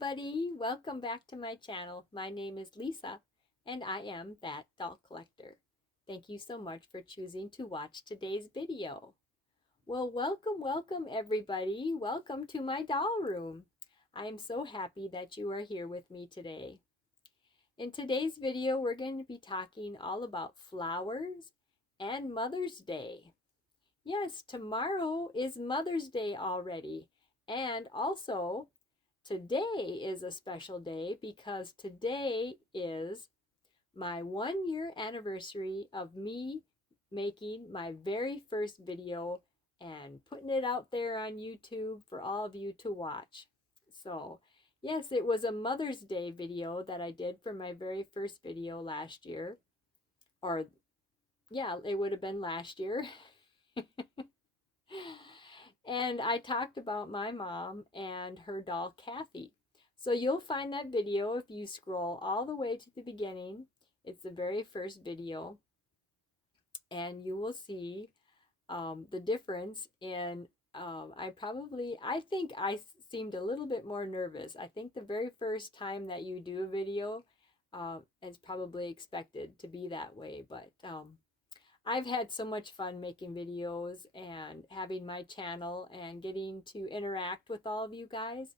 everybody, welcome back to my channel. My name is Lisa and I am that doll collector. Thank you so much for choosing to watch today's video. Well, welcome everybody. Welcome to my doll room. I am so happy that you are here with me today. In today's video, we're going to be talking all about flowers and Mother's Day. Yes, tomorrow is Mother's Day already, and also today is a special day because today is my 1 year anniversary of me making my very first video and putting it out there on YouTube for all of you to watch. So, yes, it was a Mother's Day video that I did for my very first video last year. Or, yeah, it would have been last year. And I talked about my mom and her doll Kathy. So you'll find that video if you scroll all the way to the beginning. It's the very first video, and you will see the difference in I think I seemed a little bit more nervous. I think the very first time that you do a video, it's probably expected to be that way, but I've had so much fun making videos and having my channel and getting to interact with all of you guys.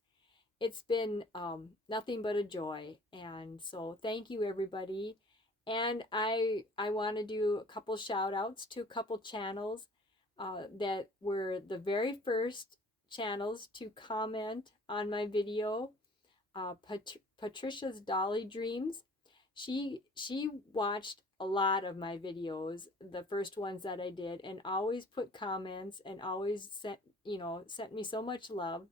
It's been nothing but a joy. And so thank you, everybody. And I want to do a couple shout outs to a couple channels that were the very first channels to comment on my video. Patricia's Dolly Dreams. She watched a lot of my videos, the first ones that I did, and always put comments and always sent me so much love.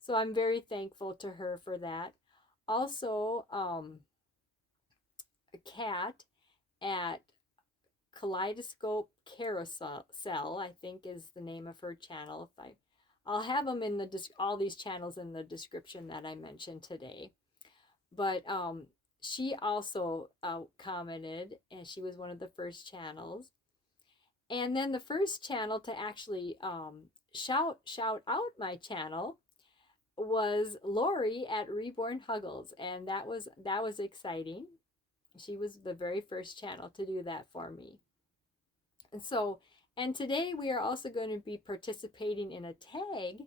So I'm very thankful to her for that. Also, a cat at Kaleidoscope Carousel, I think is the name of her channel. I'll have them in all these channels in the description that I mentioned today. But she also commented, and she was one of the first channels. And then the first channel to actually shout out my channel was Lori at Reborn Huggles, and that was exciting. She was the very first channel to do that for me. And today we are also going to be participating in a tag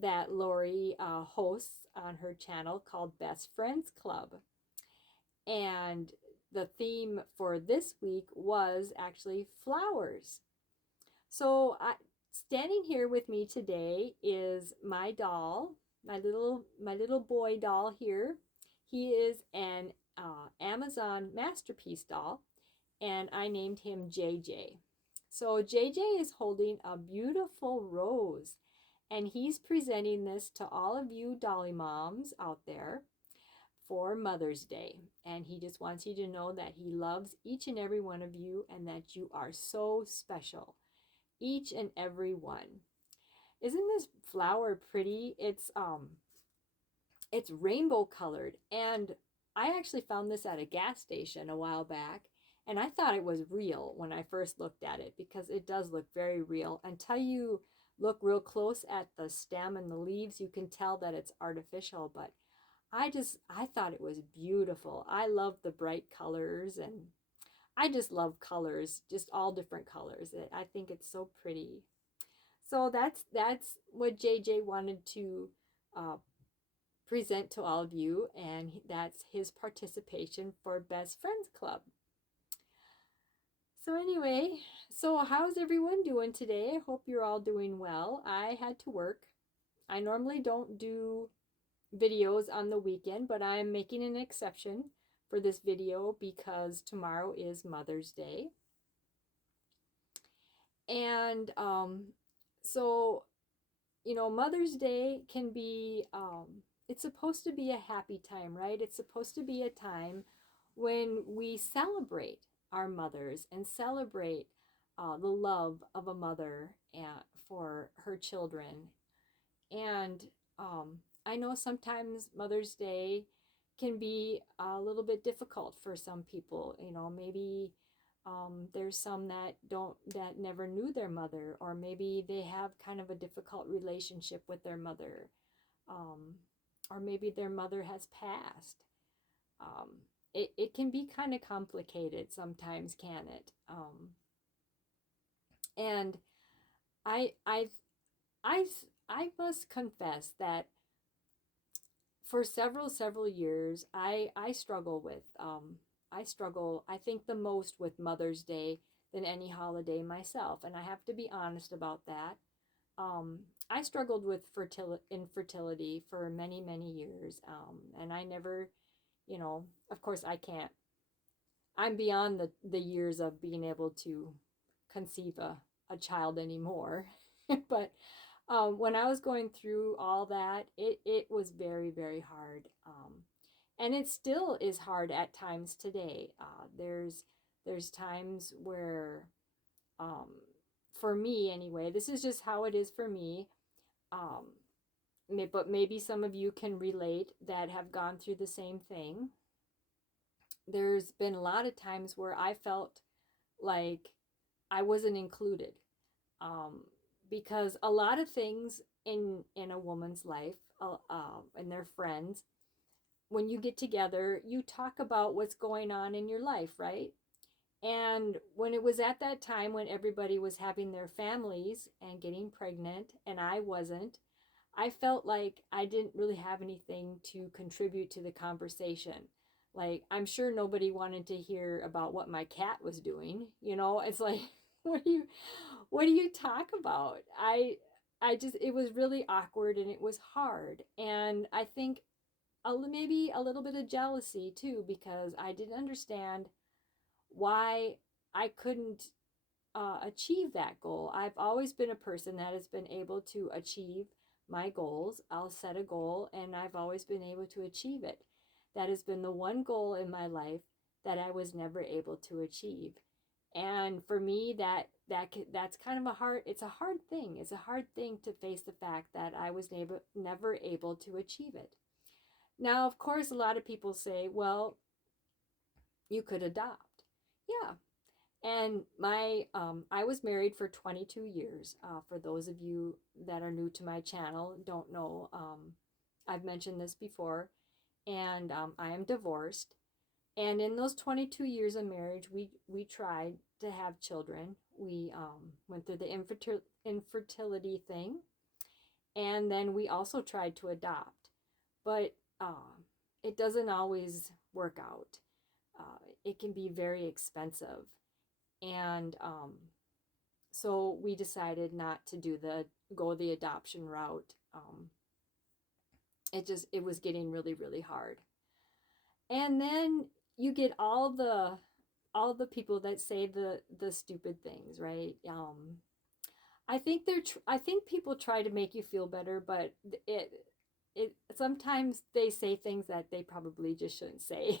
that Lori hosts on her channel called Best Friends Club. And the theme for this week was actually flowers. So standing here with me today is my doll, my little boy doll here. He is an Amazon masterpiece doll, and I named him JJ. So JJ is holding a beautiful rose, and he's presenting this to all of you dolly moms out there for Mother's Day. And he just wants you to know that he loves each and every one of you and that you are so special, each and every one. Isn't this flower pretty? It's rainbow colored, and I actually found this at a gas station a while back, and I thought it was real when I first looked at it, because it does look very real. Until you look real close at the stem and the leaves, you can tell that it's artificial, but I thought it was beautiful. I love the bright colors, and I just love colors, just all different colors. I think it's so pretty. So that's what JJ wanted to present to all of you, and that's his participation for Best Friends Club. So anyway, so how's everyone doing today? I hope you're all doing well. I had to work. I normally don't do videos on the weekend, but I'm making an exception for this video because tomorrow is Mother's Day. And so, Mother's Day can be, it's supposed to be a happy time, right? It's supposed to be a time when we celebrate our mothers and celebrate the love of a mother for her children. And I know sometimes Mother's Day can be a little bit difficult for some people. Maybe there's some that never knew their mother, or maybe they have kind of a difficult relationship with their mother, or maybe their mother has passed. Um, it can be kind of complicated sometimes, can it? And I, I've, I, I must confess that for several years, I struggle with, I think the most with Mother's Day than any holiday myself. And I have to be honest about that. Um, I struggled with infertility for many years. And I never, of course I can't, I'm beyond the years of being able to conceive a child anymore. But when I was going through all that, it was very hard. And it still is hard at times today. There's times where, um, for me anyway, this is just how it is for me. Um, but maybe some of you can relate that have gone through the same thing. There's been a lot of times where I felt like I wasn't included, um, because a lot of things in a woman's life, and their friends, when you get together, you talk about what's going on in your life, right? And when it was at that time when everybody was having their families and getting pregnant, and I wasn't, I felt like I didn't really have anything to contribute to the conversation. Like, I'm sure nobody wanted to hear about what my cat was doing. It's like, what do you talk about? I just, it was really awkward and it was hard. And I think maybe a little bit of jealousy too, because I didn't understand why I couldn't achieve that goal. I've always been a person that has been able to achieve my goals. I'll set a goal and I've always been able to achieve it. That has been the one goal in my life that I was never able to achieve. And for me, that's kind of it's a hard thing. It's a hard thing to face the fact that I was never able to achieve it. Now, of course, a lot of people say, well, you could adopt. Yeah, and I was married for 22 years. For those of you that are new to my channel, don't know, I've mentioned this before, and I am divorced. And in those 22 years of marriage, we tried to have children. We went through the infertility thing, and then we also tried to adopt, but it doesn't always work out. It can be very expensive. And so we decided not to go the adoption route. It was getting really hard. And then you get all the people that say the stupid things, right? I think people try to make you feel better, but it sometimes they say things that they probably just shouldn't say.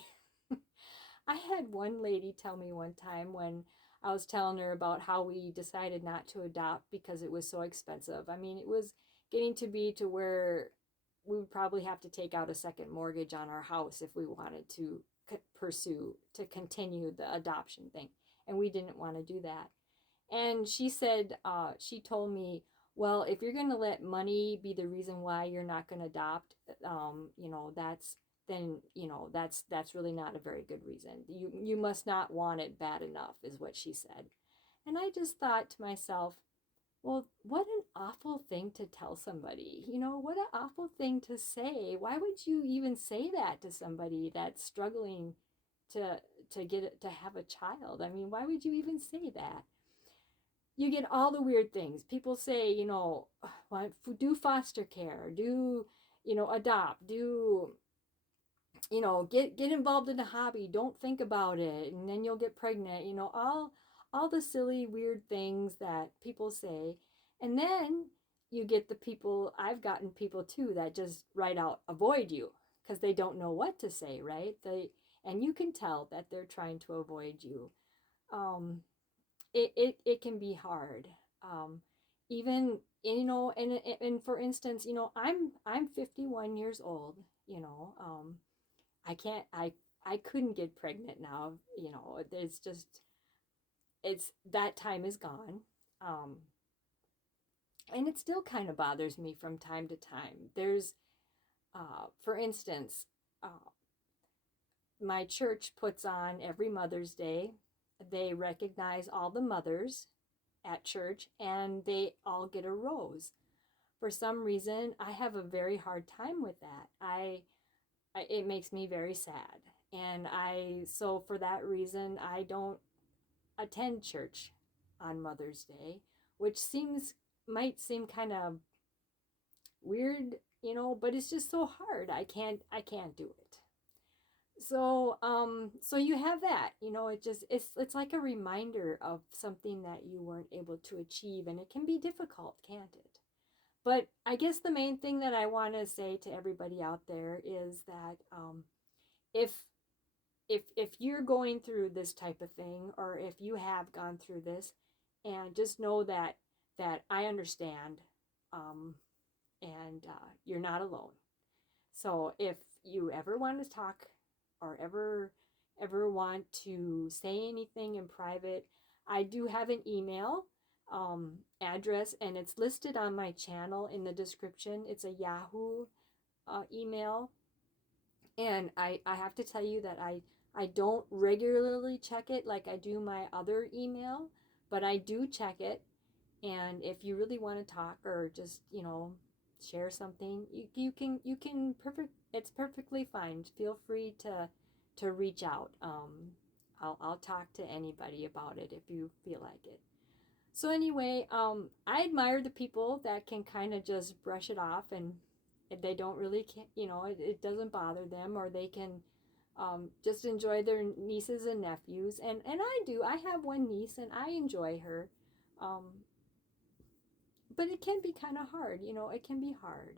I had one lady tell me one time when I was telling her about how we decided not to adopt because it was so expensive. I mean, it was getting to be to where we would probably have to take out a second mortgage on our house if we wanted to continue the adoption thing. And we didn't want to do that. And she said, she told me, well, if you're going to let money be the reason why you're not going to adopt, that's really not a very good reason. You must not want it bad enough, is what she said. And I just thought to myself, well, what an awful thing to tell somebody. What an awful thing to say. Why would you even say that to somebody that's struggling to to have a child? I mean, why would you even say that? You get all the weird things. People say, do foster care, do, adopt, do, get involved in a hobby, don't think about it, and then you'll get pregnant, all the silly weird things that people say. And then you get the people, I've gotten people too that just right out avoid you because they don't know what to say, right? And you can tell that they're trying to avoid you. It can be hard. Even, and for instance, I'm 51 years old. I can't, I couldn't get pregnant now. It's just, that time is gone. And it still kind of bothers me from time to time. For instance, my church puts on every Mother's Day. They recognize all the mothers at church and they all get a rose. For some reason, I have a very hard time with that. It makes me very sad. And so for that reason, I don't attend church on Mother's Day, which might seem kind of weird, but it's just so hard. I can't do it. So you have that, it's like a reminder of something that you weren't able to achieve, and it can be difficult, can't it? But I guess the main thing that I want to say to everybody out there is that if if you're going through this type of thing, or if you have gone through this, and just know that I understand, um, and you're not alone. So if you ever want to talk, or ever want to say anything in private, I do have an email address, and it's listed on my channel in the description. It's a Yahoo email, and I have to tell you that I don't regularly check it like I do my other email, but I do check it. And if you really want to talk, or just share something, you can it's perfectly fine. Feel free to reach out. I'll talk to anybody about it if you feel like it. So anyway, I admire the people that can kind of just brush it off, and they don't really, it doesn't bother them, or they can just enjoy their nieces and nephews. And I do. I have one niece, and I enjoy her. Um, but it can be kind of hard, it can be hard.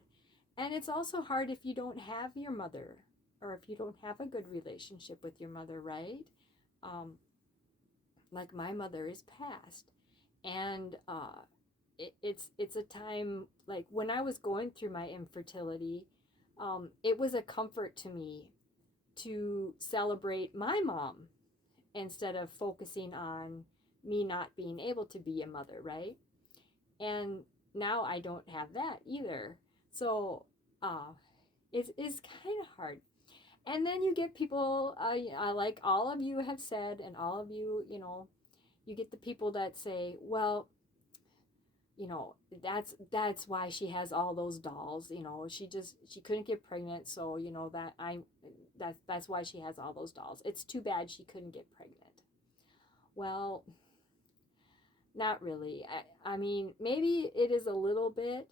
And it's also hard if you don't have your mother, or if you don't have a good relationship with your mother, right? Um, like my mother is passed, and it's a time, like when I was going through my infertility, it was a comfort to me to celebrate my mom instead of focusing on me not being able to be a mother, right? And now I don't have that either. So it's kind of hard. And then you get people, like all of you have said, and all of you, you get the people that say, well, that's why she has all those dolls. She couldn't get pregnant, so that's why she has all those dolls. It's too bad she couldn't get pregnant. Well, not really. I mean, maybe it is a little bit,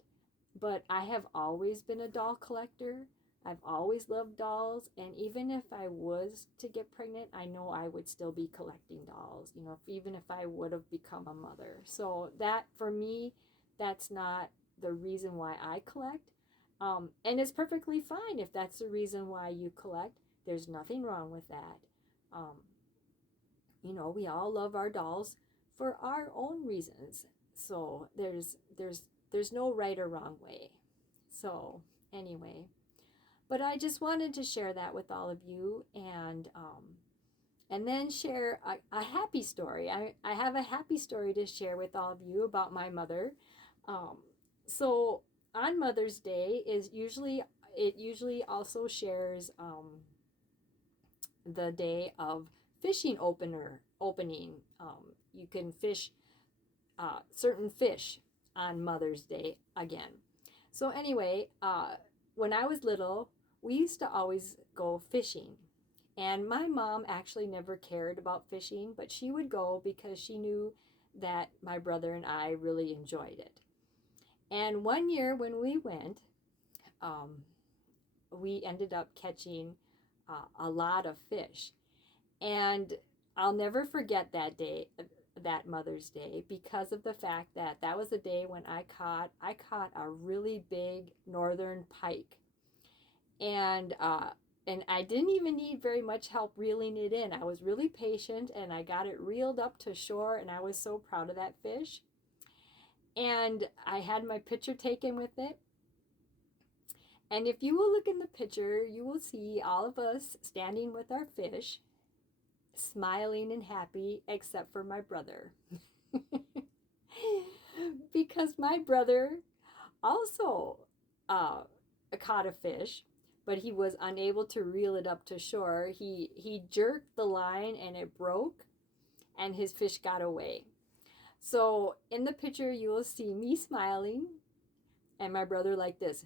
but I have always been a doll collector. I've always loved dolls, and even if I was to get pregnant, I know I would still be collecting dolls, even if I would have become a mother. So that, for me, that's not the reason why I collect. And it's perfectly fine if that's the reason why you collect. There's nothing wrong with that. Um, we all love our dolls for our own reasons. So there's no right or wrong way. So anyway, but I just wanted to share that with all of you, and then share a happy story. I have a happy story to share with all of you about my mother. Um, so on Mother's Day it usually also shares the day of fishing opening. You can fish certain fish on Mother's Day again. So anyway, when I was little, we used to always go fishing. And my mom actually never cared about fishing, but she would go because she knew that my brother and I really enjoyed it. And one year when we went, um, we ended up catching a lot of fish. And I'll never forget that day, that Mother's Day, because of the fact that that was the day when I caught a really big northern pike, and I didn't even need very much help reeling it in. I was really patient, and I got it reeled up to shore, and I was so proud of that fish. And I had my picture taken with it. And if you will look in the picture, you will see all of us standing with our fish, smiling and happy, except for my brother. Because my brother also caught a fish, but he was unable to reel it up to shore. He jerked the line and it broke, and his fish got away. So in the picture, you will see me smiling and my brother like this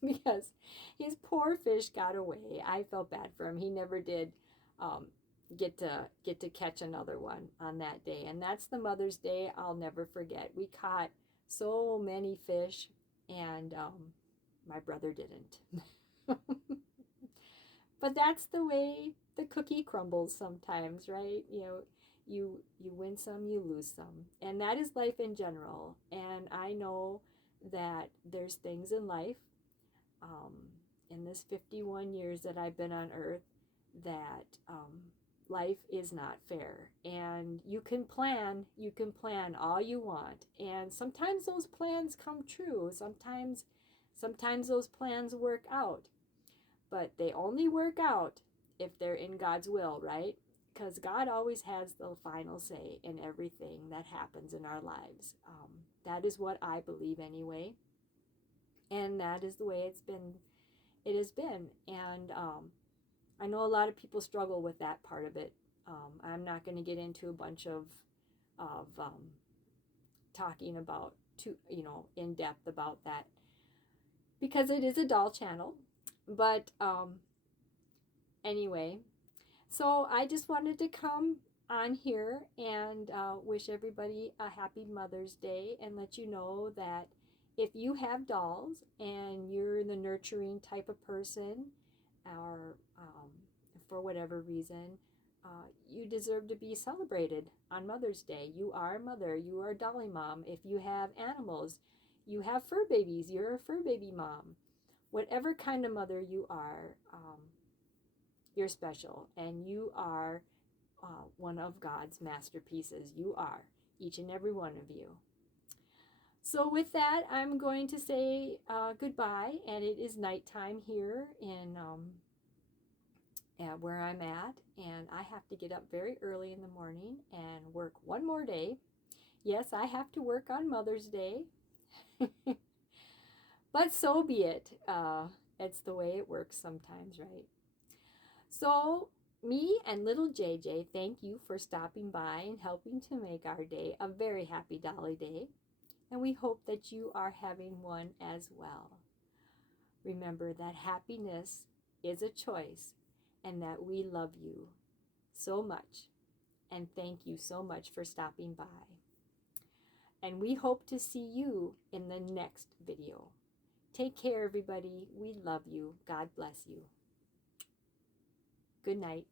because his poor fish got away. I felt bad for him. He never did um, get to catch another one on that day, and that's the Mother's Day I'll never forget. We caught so many fish, and my brother didn't. But that's the way the cookie crumbles sometimes, right? You win some, you lose some. And that is life in general. And I know that there's things in life, um, in this 51 years that I've been on earth, that life is not fair. And you can plan all you want. And sometimes those plans come true. Sometimes those plans work out. But they only work out if they're in God's will, right? Because God always has the final say in everything that happens in our lives. That is what I believe anyway. And that is the way it has been. And I know a lot of people struggle with that part of it. I'm not going to get into a bunch of talking about in depth about that, because it is a doll channel. But anyway, so I just wanted to come on here and wish everybody a happy Mother's Day and let you know that if you have dolls and you're the nurturing type of person, or for whatever reason, you deserve to be celebrated on Mother's Day. You are a mother. You are a dolly mom. If you have animals, you have fur babies. You're a fur baby mom. Whatever kind of mother you are, you're special, and you are one of God's masterpieces. You are, each and every one of you. So with that, I'm going to say goodbye, and it is nighttime here in where I'm at, and I have to get up very early in the morning and work one more day. Yes, I have to work on Mother's Day, but so be it. It's the way it works sometimes, right? So me and little JJ, thank you for stopping by and helping to make our day a very happy Dolly Day. And we hope that you are having one as well. Remember that happiness is a choice, and that we love you so much. And thank you so much for stopping by. And we hope to see you in the next video. Take care, everybody. We love you. God bless you. Good night.